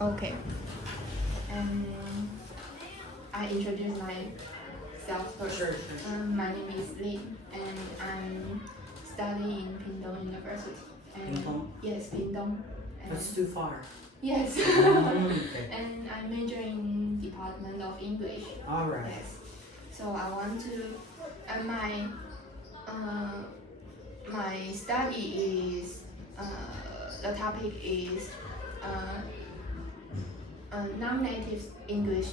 Okay. And I introduce myself first. Sure. My name is Lin, and I'm studying in Pingdong University. And Pingdong? Yes, Pingdong. And That's too far. Yes. Okay. And I major in Department of English. All right. Yes. So I want to, and my study is the topic is non-native English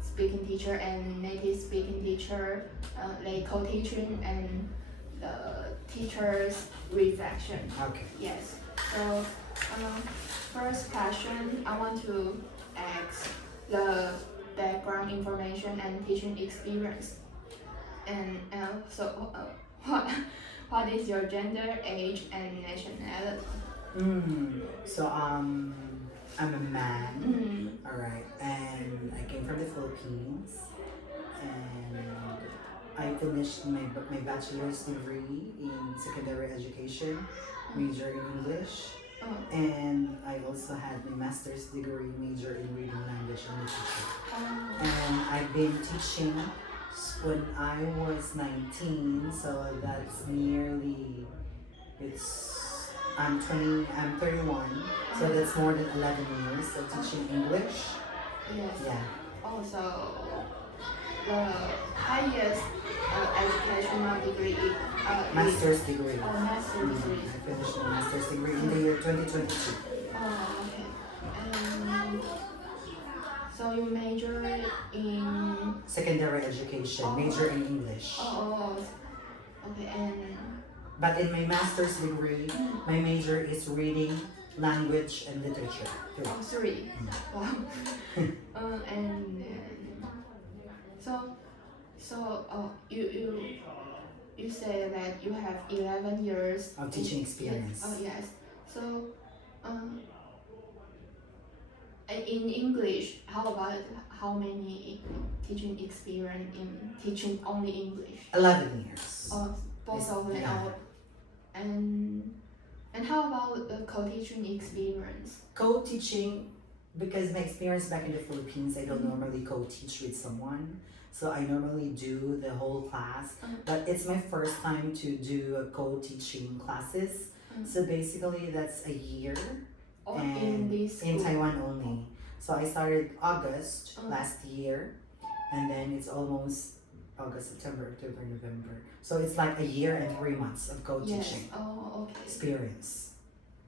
speaking teacher and native speaking teacher, they co-teaching and the teacher's reflection. Okay. Yes. So first question, I want to ask the background information and teaching experience. And so what is your gender, age, and nationality? So I'm a man. Mm. All right, and I came from the Philippines, and I finished my bachelor's degree in secondary education, major in English, Oh. and I also had my master's degree, major in reading language and literature. Oh. And I've been teaching when I was 19, so that's nearly, I'm 20, I'm 31, so that's more than 11 years of teaching English. Yes. Yeah. Also, the highest educational degree is Master's degree. master's degree. I finished my master's degree in the year 2022. Oh, okay. And so you major in Secondary education, major in English. okay. And But in my master's degree, my major is reading, language, and literature. three. Wow. And you say that you have 11 years Of teaching experience. Oh yes. So in English, how about how many teaching experience in teaching only English? 11 years. Both of them. Yeah. And how about the co-teaching experience? Co-teaching, because my experience back in the Philippines, I don't normally co-teach with someone. So I normally do the whole class, but it's my first time to do a co-teaching classes. So basically that's a year In this in school? Taiwan only. So I started August last year, and then it's almost August, September, October, November. So it's like a year and 3 months of co-teaching Yes. Oh, okay. experience.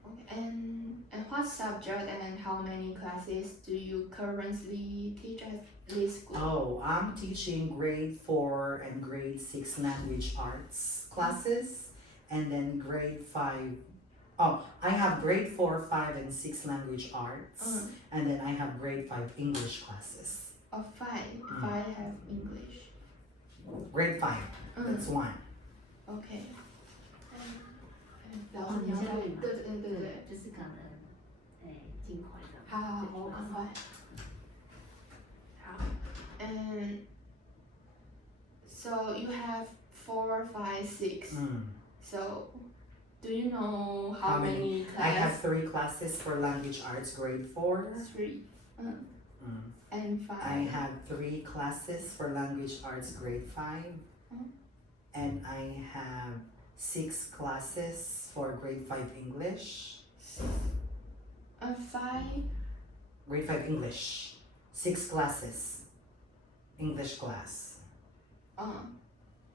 Okay. And what subject and how many classes do you currently teach at this school? Oh, I'm teaching grade 4 and grade 6 language arts classes, and then grade 5. Oh, I have grade 4, 5, and 6 language arts, and then I have grade 5 English classes. Oh, five. Five have English. Grade 5, that's one. OK。然然后后你要再你先录影吗？对，就是可能，尽快的。好，我赶快。好，and so you have 4, 5, 6. So do you know how many I have classes? 3 classes for language arts grade 4. 3. And 5. I have 3 classes for language arts grade 5. And I have 6 classes for grade 5 English. 5. Grade 5 English. 6 classes. English class.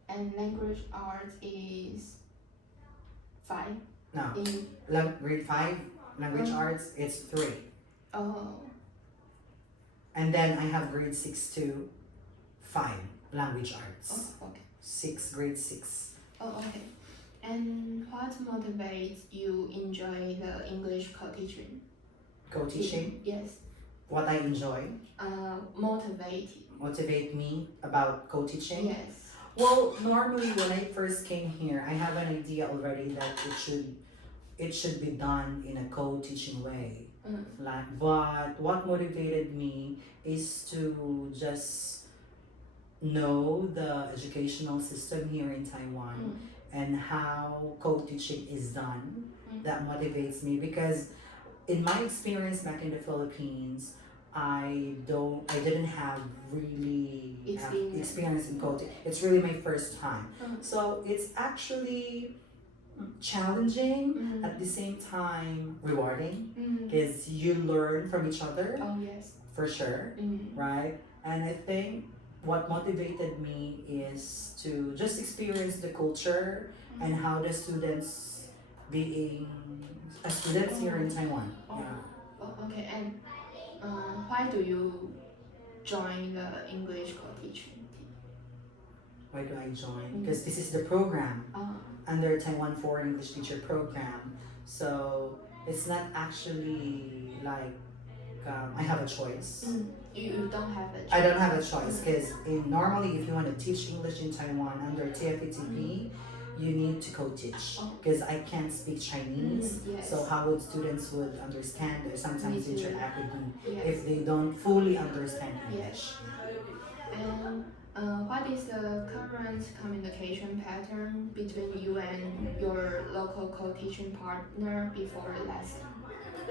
And language arts is 5. No. In Grade 5 language arts, it's 3. Oh. And then I have grade 6 to 5 language arts. Oh, okay. grade 6. Oh, okay. And what motivates you enjoy the English co-teaching? Co-teaching, Yes. what I enjoy, motivate me about co-teaching. Yes. Well, normally when I first came here, I have an idea already that it should be done in a co-teaching way. But what motivated me is to just know the educational system here in Taiwan and how co-teaching is done. That motivates me because in my experience back in the Philippines, I didn't have really experience in coding. It's really my first time. So it's actually challenging at the same time rewarding because you learn from each other Oh yes. for sure, right? And I think what motivated me is to just experience the culture and how the students being students here in Taiwan. Yeah. Oh, okay. And why do you join the English co-teaching team? Why do I join? Because this is the program under Taiwan Foreign English Teacher Program. So it's not actually like I have a choice. You don't have a choice. I don't have a choice because normally if you want to teach English in Taiwan under TFETP, you need to co-teach because I can't speak Chinese. Yes. So how would students would understand or sometimes Me too. interact with me Yes. if they don't fully understand English? And what is the current communication pattern between you and your local co-teaching partner before the lesson?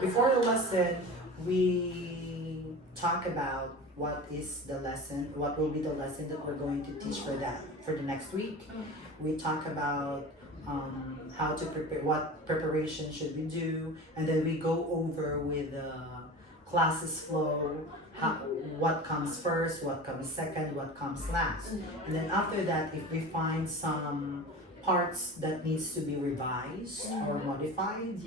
Before the lesson, we talk about what is the lesson, what will be the lesson that we're going to teach for the next week. We talk about how to prepare, what preparation should we do, and then we go over with the classes flow, what comes first, what comes second, what comes last. And then after that, if we find some parts that needs to be revised or modified,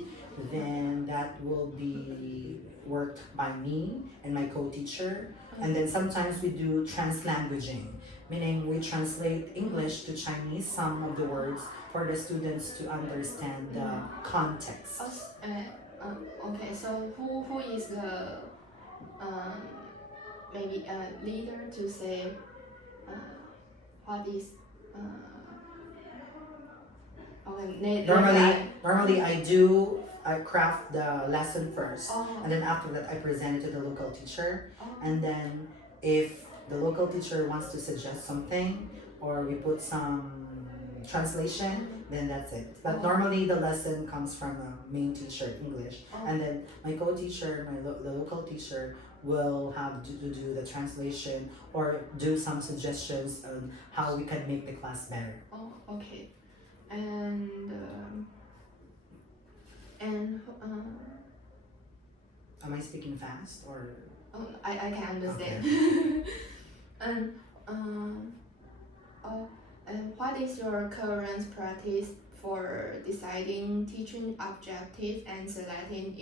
then that will be worked by me and my co-teacher. And then sometimes we do translanguaging, meaning we translate English to Chinese, some of the words, for the students to understand the context. Okay, so who is the maybe a leader to say what is Normally I craft the lesson first, and then after that I present it to the local teacher, and then if the local teacher wants to suggest something or we put some translation, then that's it. But normally the lesson comes from a main teacher, English, and then my co-teacher, the local teacher will have to do the translation or do some suggestions on how we can make the class better. Oh, okay. And am I speaking fast or? I can understand. Okay. And what is your current practice for deciding teaching objective and selecting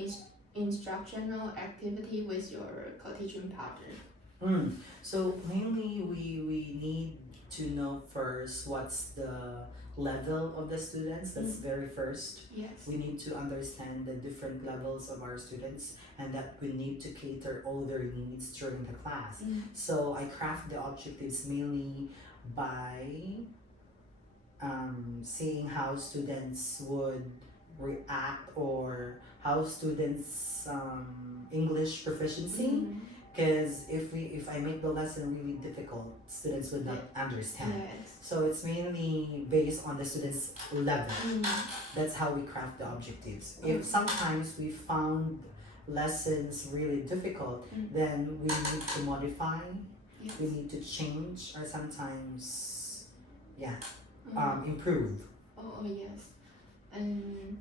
instructional activity with your co-teaching partner? So mainly we need to know first what's the level of the students. That's very first. Yes. We need to understand the different levels of our students and that we need to cater all their needs during the class. So I craft the objectives mainly by seeing how students would react or how students English proficiency. Because if I make the lesson really difficult, students would not understand. Yes. So it's mainly based on the students' level. That's how we craft the objectives. If sometimes we found lessons really difficult, then we need to modify, we need to change, or sometimes, improve. Oh yes. And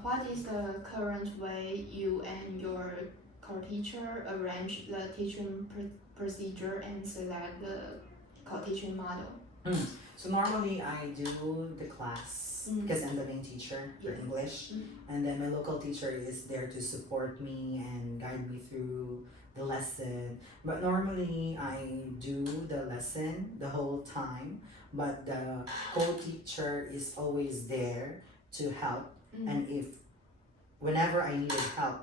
what is the current way you and your co-teacher arrange the teaching procedure and select the co-teaching model? So normally I do the class because I'm the main teacher for English, and then my local teacher is there to support me and guide me through the lesson. But normally I do the lesson the whole time, but the co-teacher is always there to help, and if whenever I needed help,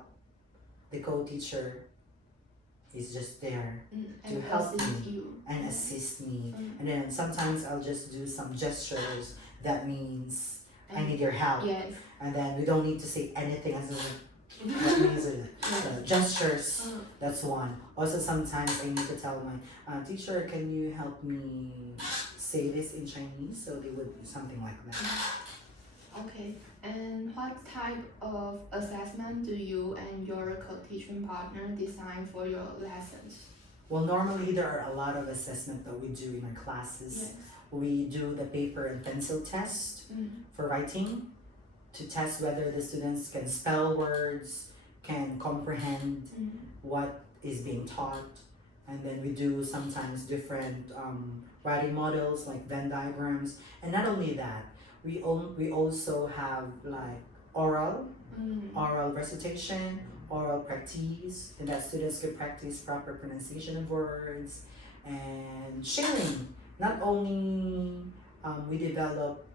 the co-teacher is just there to help me and assist me. And then sometimes I'll just do some gestures that means I need your help. Yes. And then we don't need to say anything as that means gestures. That's one. Also sometimes I need to tell my teacher, can you help me say this in Chinese? So they would do something like that. Okay. And what type of assessment do you and your co-teaching partner design for your lessons? Well, normally there are a lot of assessment that we do in our classes. Yes. We do the paper and pencil test for writing to test whether the students can spell words, can comprehend what is being taught. And then we do sometimes different writing models like Venn diagrams. And not only that, we also have like oral recitation, oral practice, and that students can practice proper pronunciation of words and sharing. Not only we develop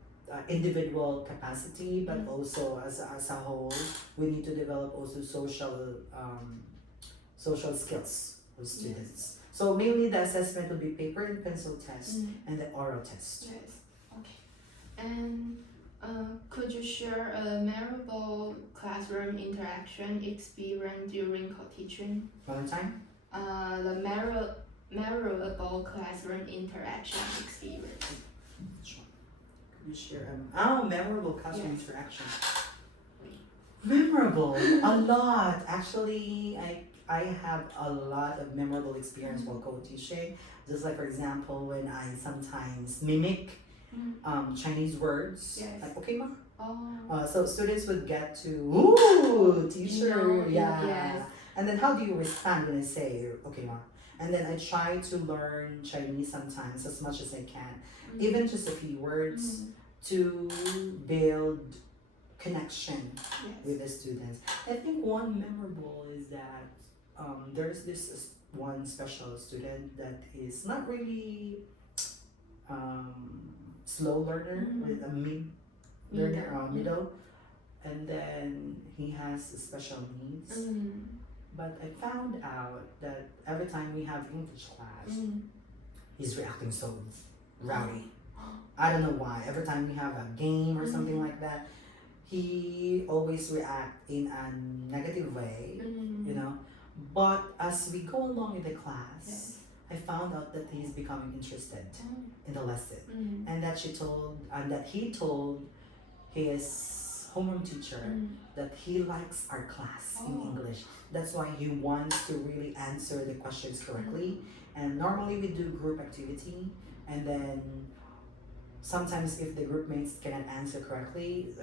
individual capacity, but also as a whole, we need to develop also social skills with students. So mainly the assessment will be paper and pencil test and the oral test. Yes. Okay. And could you share a memorable classroom interaction experience during co-teaching? One more time? The memorable classroom interaction experience. Sure. Could you share memorable classroom Yes. interaction? Memorable, a lot. Actually, I have a lot of memorable experience while co-teaching. Just like for example, when I sometimes mimic Chinese words, Yes. like okay ma. Oh. So students would get to ooh teacher, No, yeah. yes. And then how do you respond when I say okay ma? And then I try to learn Chinese sometimes as much as I can, even just a few words to build connection with the students. I think one memorable is that there's this one special student that is not really slow learner with a mid learner middle, and then he has special needs. But I found out that every time we have English class, he's reacting so rowdy. I don't know why. Every time we have a game or something like that, he always react in a negative way, you know. But as we go along in the class, I found out that he's becoming interested in the lesson, and that he told his homeroom teacher that he likes our class in English. That's why he wants to really answer the questions correctly. And normally we do group activity, and then sometimes if the group mates cannot answer correctly,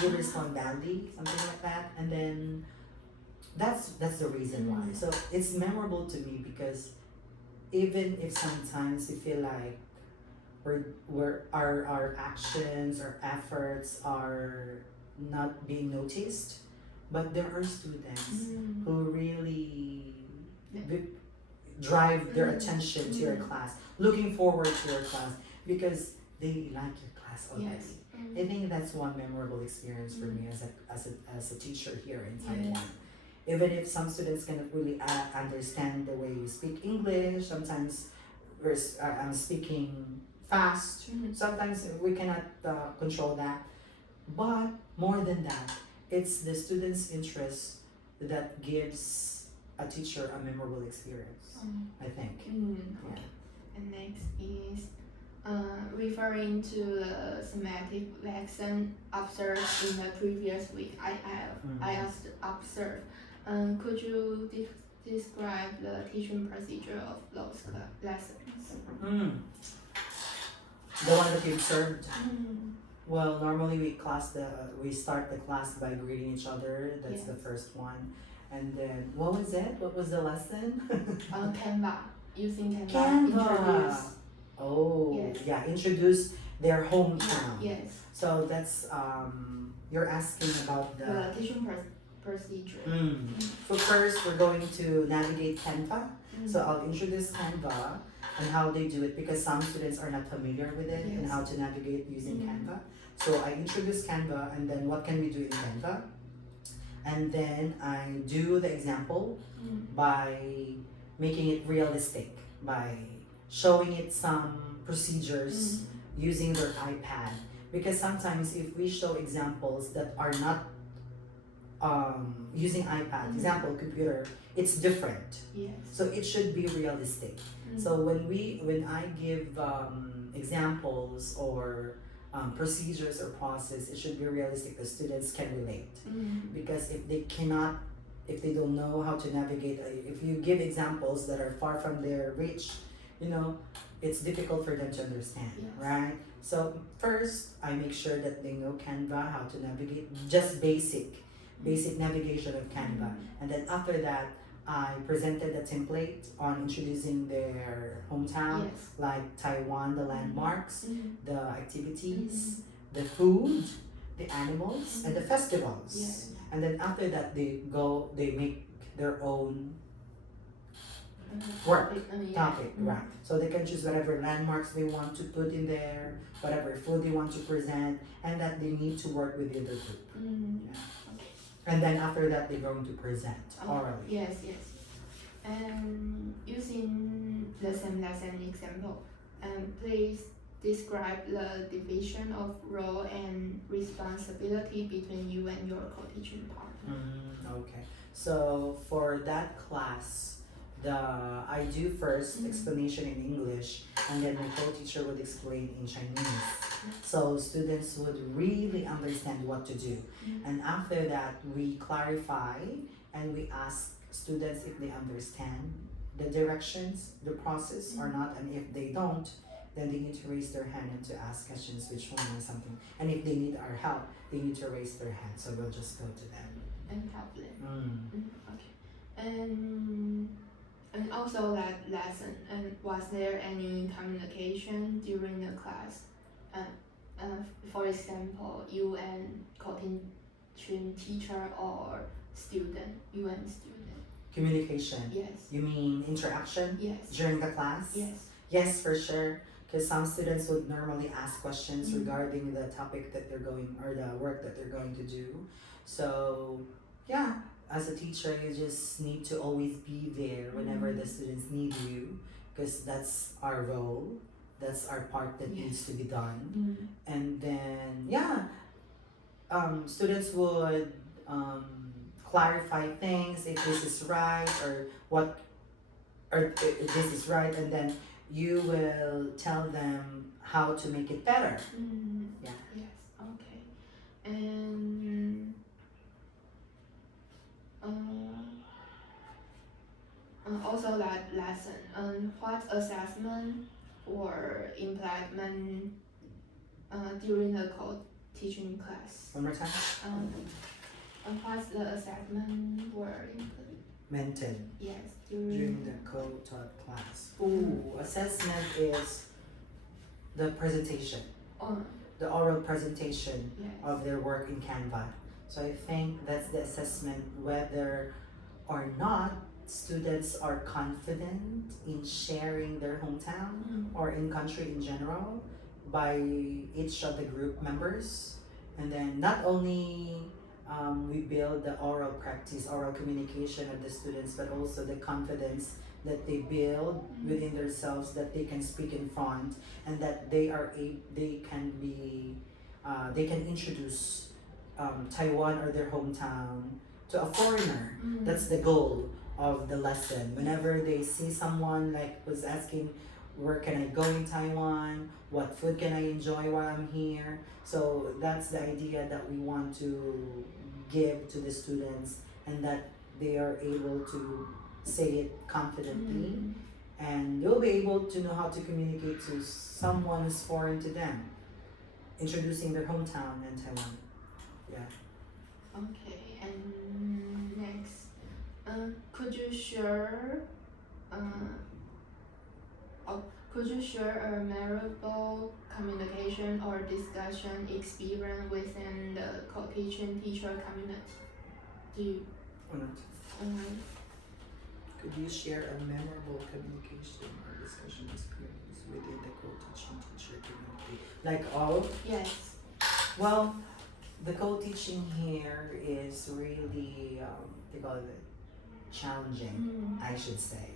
you respond badly, something like that. And then that's the reason why. So it's memorable to me because even if sometimes you feel like our actions or efforts are not being noticed, but there are students who really drive their attention to your class, looking forward to your class because they like your class already. Yes. I think that's one memorable experience for me as a teacher here in Taiwan. Even if some students cannot really understand the way you speak English, sometimes I'm speaking fast, sometimes we cannot control that. But more than that, it's the student's interest that gives a teacher a memorable experience, I think. Okay. And next is referring to the thematic lesson observed in the previous week. I asked observe. Could you describe the teaching procedure of those lessons? The one that you observed. Well, normally we start the class by greeting each other. That's the first one, and then what was it? What was the lesson? Canva. Using Canva. Canva. Introduce. Introduce their hometown. Yes. So that's you're asking about The teaching procedure. So first we're going to navigate Canva. So I'll introduce Canva and how they do it because some students are not familiar with it and how to navigate using Canva. So I introduce Canva and then what can we do in Canva? And then I do the example by making it realistic, by showing it some procedures using their iPad. Because sometimes if we show examples that are not using iPad, example computer, it's different. Yes. So it should be realistic. So when I give examples or procedures or process, it should be realistic that students can relate. Mm. Because if they don't know how to navigate, if you give examples that are far from their reach, you know, it's difficult for them to understand, Yes. right? So first, I make sure that they know Canva, how to navigate, just basic navigation of Canva. And then after that, I presented a template on introducing their hometown, Yes. like Taiwan, the landmarks, Mm. the activities, the food, the animals, and the festivals. Yes. And then after that, they make their own work topic, right? So they can choose whatever landmarks they want to put in there, whatever food they want to present, and that they need to work within the group. Mm. Yeah. Okay. And then after that, they're going to present orally. Yes, yes. And using the same lesson example, please describe the division of role and responsibility between you and your co-teaching partner. Okay. So for that class, I do first explanation in English, and then my co-teacher would explain in Chinese. So students would really understand what to do. And after that, we clarify and we ask students if they understand the directions, the process or not, and if they don't, then they need to raise their hand and to ask questions which one or something. And if they need our help, they need to raise their hand. So we'll just go to them. And help them. Mm. Okay. And also that lesson, and was there any communication during the class? For example, you and co-teaching teacher or student, you and student. Communication. Yes. You mean interaction Yes. during the class? Yes. Yes, for sure. Because some students would normally ask questions regarding the topic that they're going or the work that they're going to do. So, yeah, as a teacher, you just need to always be there whenever the students need you, because that's our role. That's our part that needs to be done. And then, yeah, students would clarify things if this is right or what, or if this is right, and then you will tell them how to make it better. Yeah. Yes. Okay. And also that lesson. What assessment or implement during the co-teaching class? One more time. What's the assessment were Mental yes during the co-taught class. Ooh, assessment is the presentation, the oral presentation yes. of their work in Canva. So I think that's the assessment, whether or not students are confident in sharing their hometown or in country in general by each of the group members. And then not only we build the oral practice, oral communication of the students, but also the confidence that they build within themselves, that they can speak in front, and that they can introduce Taiwan or their hometown to a foreigner. That's the goal of the lesson. Whenever they see someone like was asking, where can I go in Taiwan? What food can I enjoy while I'm here? So that's the idea that we want to give to the students, and that they are able to say it confidently, and they'll be able to know how to communicate to someone who's foreign to them, introducing their hometown and Taiwan. Yeah. Okay, and next, could you share a memorable communication or discussion experience within the co-teaching teacher community? Could you share a memorable communication or discussion experience within the co-teaching teacher community? Like all? Yes. Well, the co-teaching here is really, they call it challenging, I should say.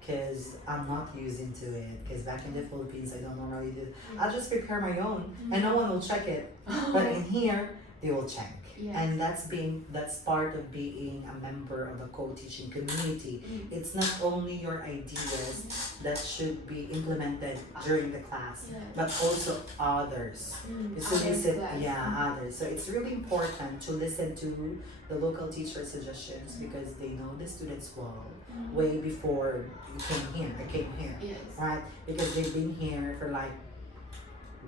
Because I'm not used into it. Because back in the Philippines, I don't normally do. I'll just prepare my own, and no one will check it. But in here, they will check. Yes. And that's part of being a member of a co-teaching community. It's not only your ideas that should be implemented during the class, Yes. but also others. So Others listen, class. yeah, others. So it's really important to listen to the local teacher suggestions because they know the students well way before you came here. I came here, Yes. right? Because they've been here for like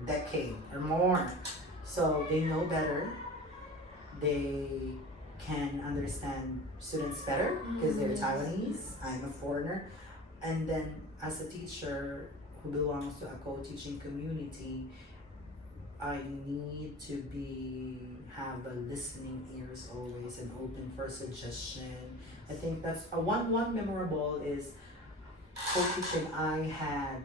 decade or more, so they know better. They can understand students better because they're Yes. Taiwanese. I'm a foreigner, and then as a teacher who belongs to a co-teaching community, I need to have a listening ears always and open for suggestion. I think that's one memorable is co-teaching. I had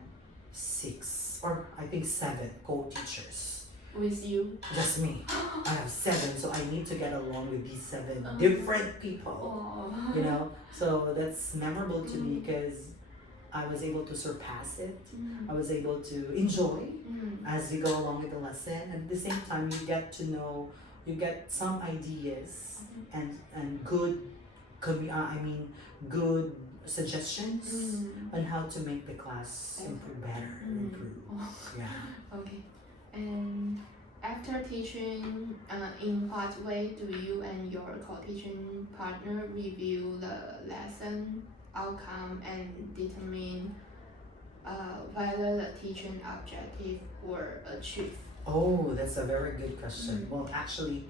6 or I think 7 co-teachers. With you. Just me. I have 7, so I need to get along with these 7 Oh. different people. Oh. You know, so that's memorable to me because I was able to surpass it. I was able to enjoy as we go along with the lesson, and at the same time you get to know, you get some ideas and good good suggestions on how to make the class improve better, improve. Yeah. Okay. And after teaching, in what way do you and your co-teaching partner review the lesson outcome and determine whether the teaching objective were achieved? Oh, that's a very good question. Well, actually,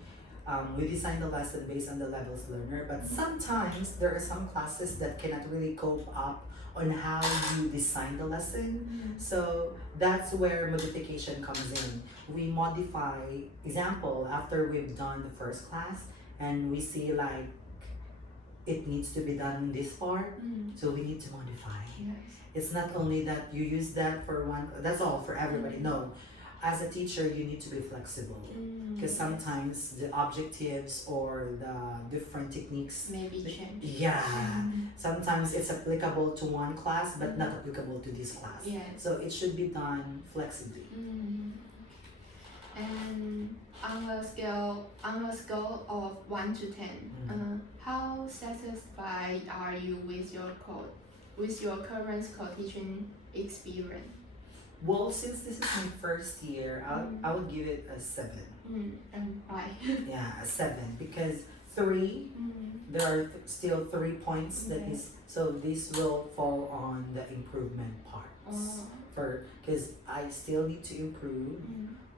we design the lesson based on the levels learner, but sometimes there are some classes that cannot really cope up on how you design the lesson. So that's where modification comes in. We modify, example, after we've done the first class and we see like it needs to be done in this part, so we need to modify. Yes. It's not only that you use that for one, that's all for everybody. No, as a teacher, you need to be flexible because sometimes the objectives or the different techniques Maybe change. Yeah, sometimes it's applicable to one class but not applicable to this class. Yes. So it should be done flexibly. And on a scale of 1 to 10, how satisfied are you with your current co-teaching experience? Well, since this is my first year, I would give it a 7. And why? Yeah, a 7 because 3, there are still 3 points that is, so this will fall on the improvement parts. Because I still need to improve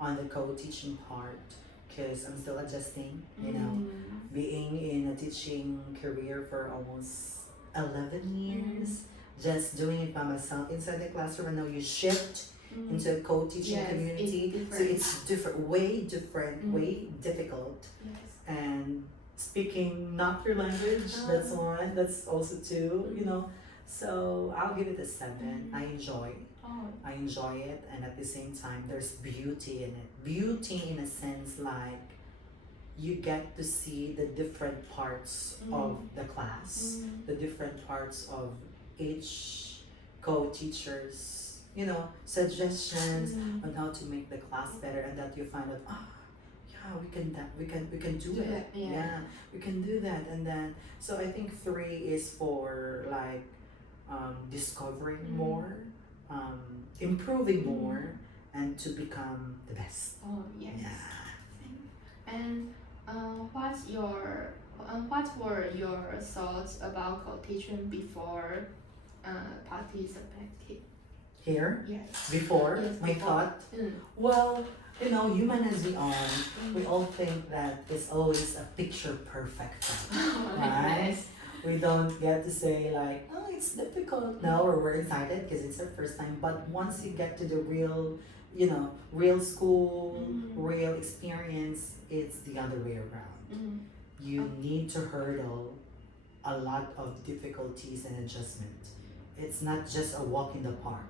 on the co-teaching part because I'm still adjusting, you know, being in a teaching career for almost 11 years, just doing it by myself inside the classroom, and now you shift into a co-teaching community, so it's different, way difficult. And speaking not your language, that's one, that's also 2, you know. So I'll give it a 7. I enjoy it, and at the same time there's beauty in it. Beauty in a sense like you get to see the different parts of the class, the different parts of each co-teacher's, you know, suggestions on how to make the class better, and that you find out, yeah, we can do it. Yeah, we can do that. And then so I think 3 is for like discovering more, improving more, and to become the best. Oh yes. Yeah. And what were your thoughts about co-teaching before participating? Here, Yes. before, Yes, my before. thought, well, you know, human as we are, we all think that it's always a picture perfect thing, right? Yes. We don't get to say like, oh, it's difficult. No, or we're excited because it's our first time. But once you get to the real, you know, real school, real experience, it's the other way around. You need to hurdle a lot of difficulties and adjustment. It's not just a walk in the park.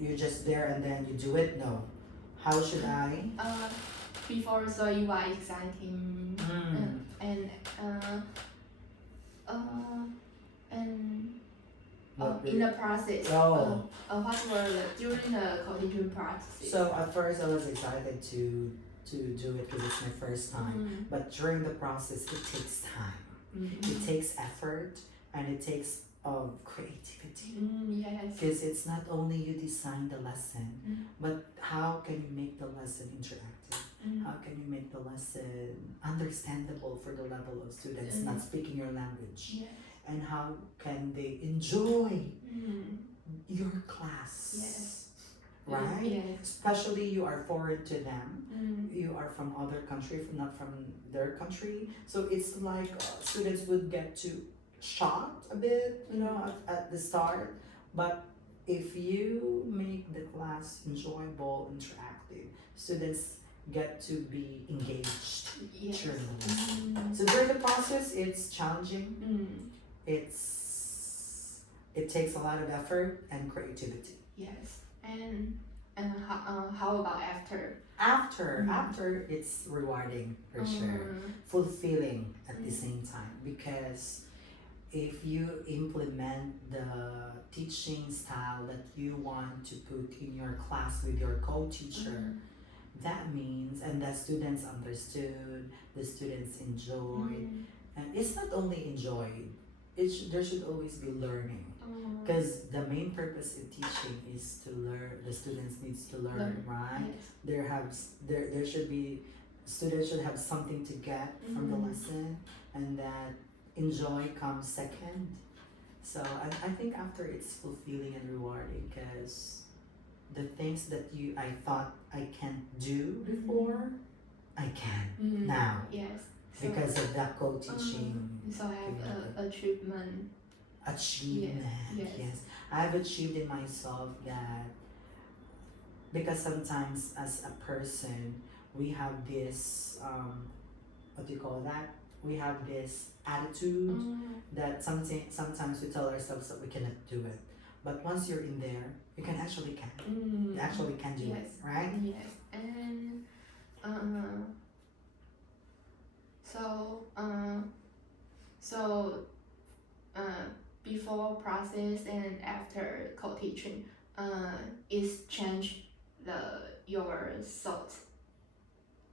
You're just there and then you do it. No. How should I? Before, so you are exciting and in the process. What were during the co-teaching process? So at first I was excited to to do it because it's my first time. But during the process, it takes time. It takes effort and it takes creativity. Yes. Because it's not only you design the lesson, but how can you make the lesson interactive? How can you make the lesson understandable for the level of students not speaking your language? Yes. And how can they enjoy your class? Yes. Right? Yes. Especially you are foreign to them. You are from other country, not from their country. So it's like students would get to shocked a bit, at the start. But if you make the class enjoyable, interactive, students get to be engaged Yes. during the lesson. So during the process, it's challenging. It takes a lot of effort and creativity. Yes. And how about after? After it's rewarding for sure, fulfilling at the same time, because if you implement the teaching style that you want to put in your class with your co-teacher, that means, and the students understood, the students enjoyed, and it's not only enjoyed, there should always be learning. Because the main purpose in teaching is to learn. The students needs to learn, right? Yes. There should be, students should have something to get from the lesson, and that enjoy comes second. So I think after it's fulfilling and rewarding, because the things that I thought I can't do before, I can now. Yes. So, Because of that co-teaching. So I have achievement. Yes. I've achieved in myself that, because sometimes as a person we have this what do you call that? We have this attitude that sometimes we tell ourselves that we cannot do it. But once you're in there, you actually can. You actually can do it, right? Yes. And before process and after co-teaching, is change your thought.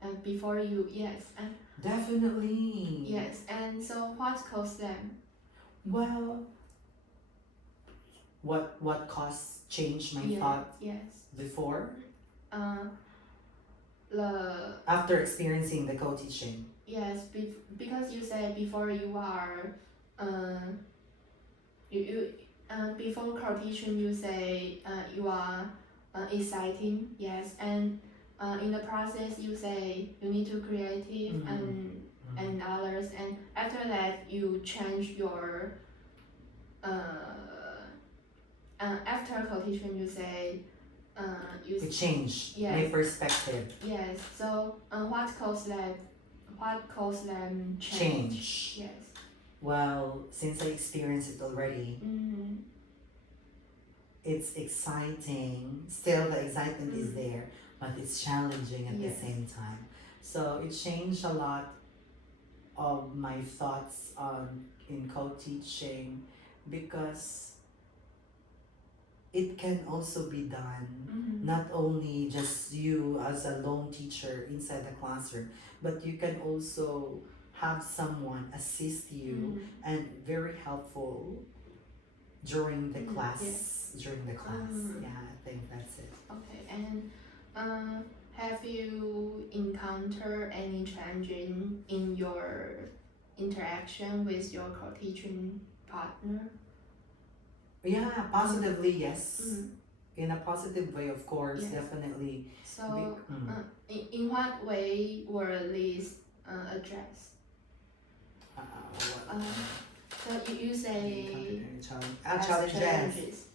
And before you, yes, and Definitely. yes, and so what caused them? Well, what caused change my thought Yes. before? The After experiencing the co-teaching. yes, because you said before you are you before co-teaching you say you are exciting, yes, and in the process you say you need to creative and others, and after that you change your after co-teaching you say It changed my Yes. perspective. yes, so what caused them change? Yes. Well, since I experienced it already, it's exciting. Still, the excitement is there, but it's challenging at Yes. the same time. So it changed a lot of my thoughts in co-teaching, because it can also be done not only just you as a lone teacher inside the classroom, but you can also have someone assist you and very helpful during the class. Yes. During the class, yeah, I think that's it. Okay, and have you encountered any change in your interaction with your co-teaching partner? Yeah, positively, yes. In a positive way, of course, Yes. definitely. So, in what way were these addressed? So you say as Challenges.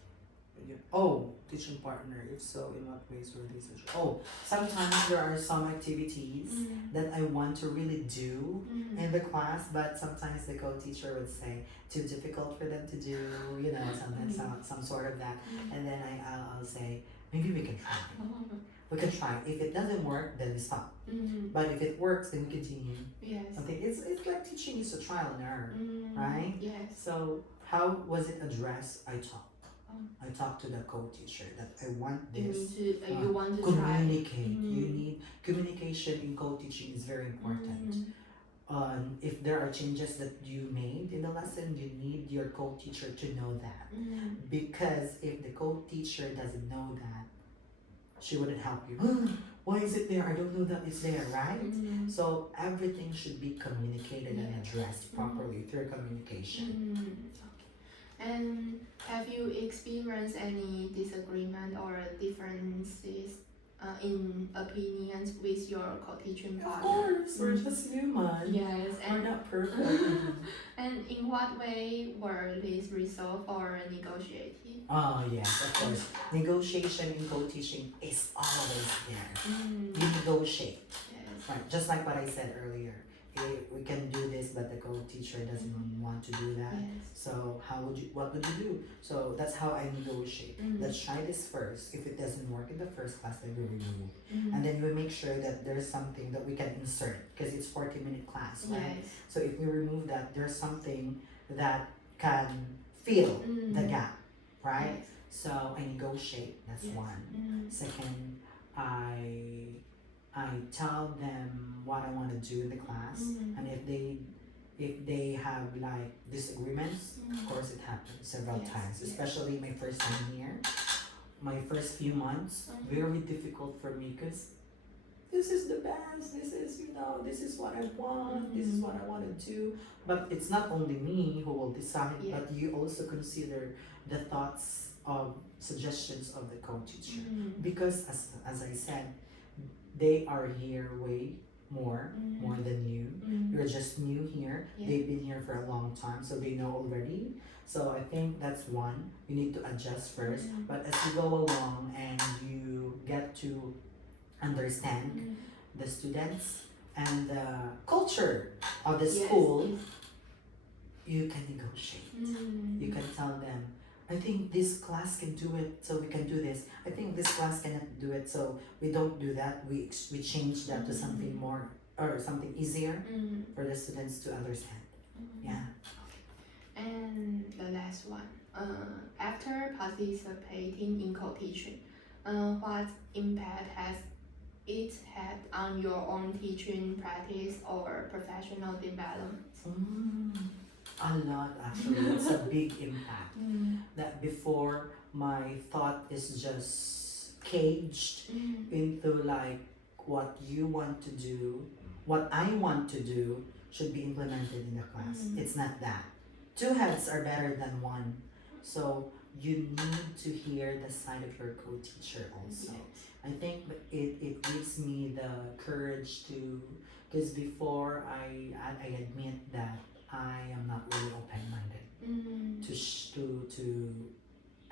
Oh, teaching partner. If so, in what ways were these? Oh, sometimes there are some activities that I want to really do in the class, but sometimes the co-teacher would say too difficult for them to do. Some sort of that, and then I'll say maybe we can try. We can try. If it doesn't work, then we stop. But if it works, then we continue. Yes. I think it's like teaching is a trial and error, right? Yes. So how was it addressed? I talk. I talk to the co-teacher that I want You this. need to you want to Communicate. try. You need communication in co-teaching is very important. If there are changes that you made in the lesson, you need your co-teacher to know that. Because if the co-teacher doesn't know that, she wouldn't help you. Why is it there? I don't know that it's there, right? So everything should be communicated and addressed properly through communication. And have you experienced any disagreement or differences in opinions with your co-teaching Of partner? course, we're just human. Yes, We're and not perfect. and in what way were these resolved or negotiated? Oh yes, of course. Negotiation in co-teaching is always there. You negotiate. Yes. Right, just like what I said earlier. We can do this, but the co-teacher doesn't want to do that. Yes. So what would you do? So that's how I negotiate. Let's try this first. If it doesn't work in the first class, then we remove. And then we make sure that there's something that we can insert because it's 40-minute class, right? Yes. So if we remove that, there's something that can fill the gap, right? Yes. So I negotiate. That's one. Second, I tell them what I want to do in the class, and if they have like disagreements, of course it happens several times, especially my first time here. My first few months, very difficult for me because this is the best, this is what I want, this is what I want to do. But it's not only me who will decide, but you also consider the thoughts of suggestions of the co-teacher. Because as I said, they are here way more than you. You're just new here. They've been here for a long time, so they know already. So I think that's one. You need to adjust first. But as you go along and you get to understand the students and the culture of the school, you can negotiate. You can tell them, I think this class can do it, so we can do this. I think this class cannot do it, so we don't do that. We change that to something more or something easier for the students to understand. Yeah. And the last one, after participating in co-teaching, what impact has it had on your own teaching practice or professional development? A lot actually. It's a big impact. That before my thought is just caged into like what you want to do, what I want to do should be implemented in the class. It's not that. Two heads are better than one. So you need to hear the side of your co-teacher also. I think it gives me the courage to, because before I admit that I am not really open-minded to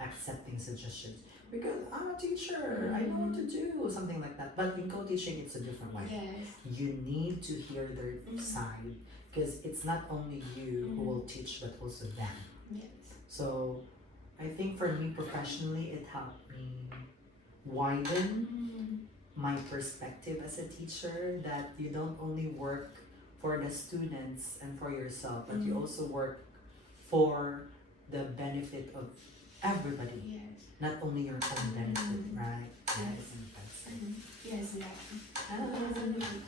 accepting suggestions because I'm a teacher, I know what to do, something like that. But in co-teaching, it's a different way. You need to hear their side because it's not only you who will teach, but also them. So I think for me professionally, it helped me widen my perspective as a teacher, that you don't only work for the students and for yourself, but you also work for the benefit of everybody, not only your own benefit, right? Yes,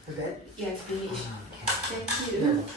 Good? yes, finish. Okay. Thank you. You're welcome.